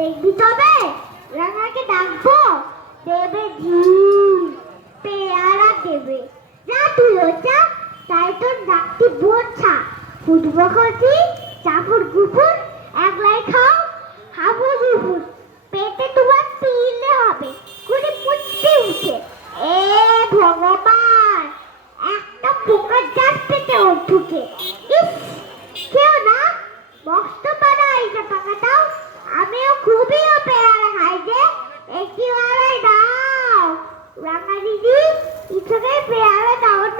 দেখবি তবে রাঙাকে ডাকবো, দেবে পেয়ারা দেবে। যা তুইও যা, তাই তোর ডাকতে বোঝা। ফুটবো খসি চাপুর গুপুর, একলাই খাও হাবুর গুপুর। পেটে তোমার পিলে হবে কুড়ি মুচকে উঠে। এ ভগবান, একটা পোকার জাত পেটে ঢুকে। ইস, কেউ না বক্স পাড়া আইসা পাকাটাও। আমিও খুবই পেয়ারা খাই যে, একটি বেলায় দাও রাঙা দিদি, ইচ্ছাকে পেয়ারা দাও না।